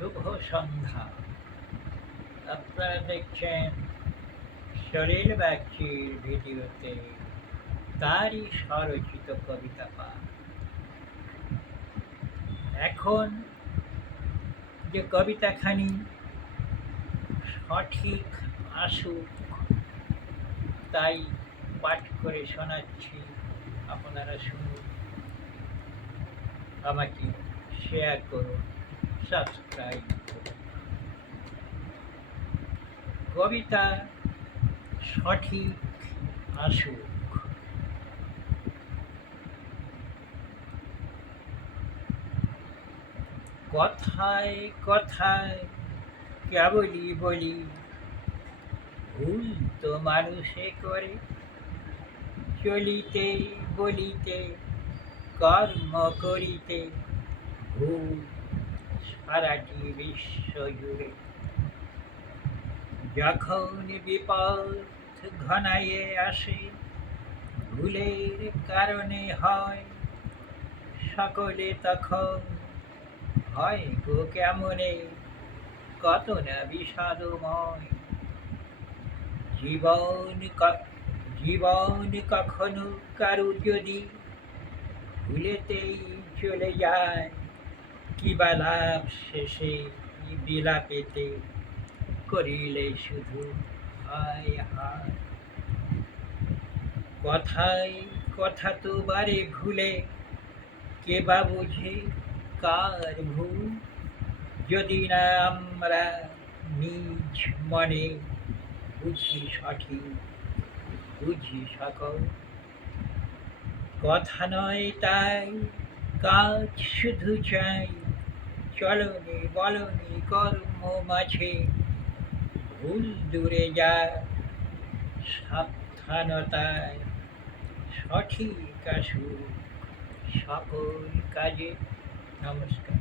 শুভ সন্ধ্যা। আপনারা দেখছেন শরীর বাগচির ভিডিওতে তারই স্বরচিত কবিতা পাঠ। এখন যে কবিতাখানি সঠিক আসুক তাই পাঠ করে শোনাচ্ছি, আপনারা শুনুন, আমাকে শেয়ার করুন, সাবস্ক্রাইব করুন। কবিতা সঠিক আসুক। কথায় কথায় কেবলই বলি, ভুল তো মানুষে করে, চলিতে বলিতে কর্ম করিতে ভুল সারাটি বিশ্ব জুড়ে। যখন বিপদ ঘনাইয়ে আসে, ভুলের কারণে হয় সকলে তখন হয় গো কেমনে, কত না বিষাদময়। জীবন কখনো কারু যদি ভুলেতেই চলে যায়, কি বা লাভ শেষে বিলাপেতে, করিলে শুধু হায় হায়। কথায় কথা তো বারে ভুলে, কে বা বুঝে কার ভুল, যদি না আমরা নিজ মনে বুঝি সঠিক, বুঝি সকল। কথা নয় তাই কাজ শুধু চাই, চলনে বলনে কর্ম মাঝে ভুল দূরে যায়, সাবধানতায় সঠিক আসুক সকল কাজে। নমস্কার।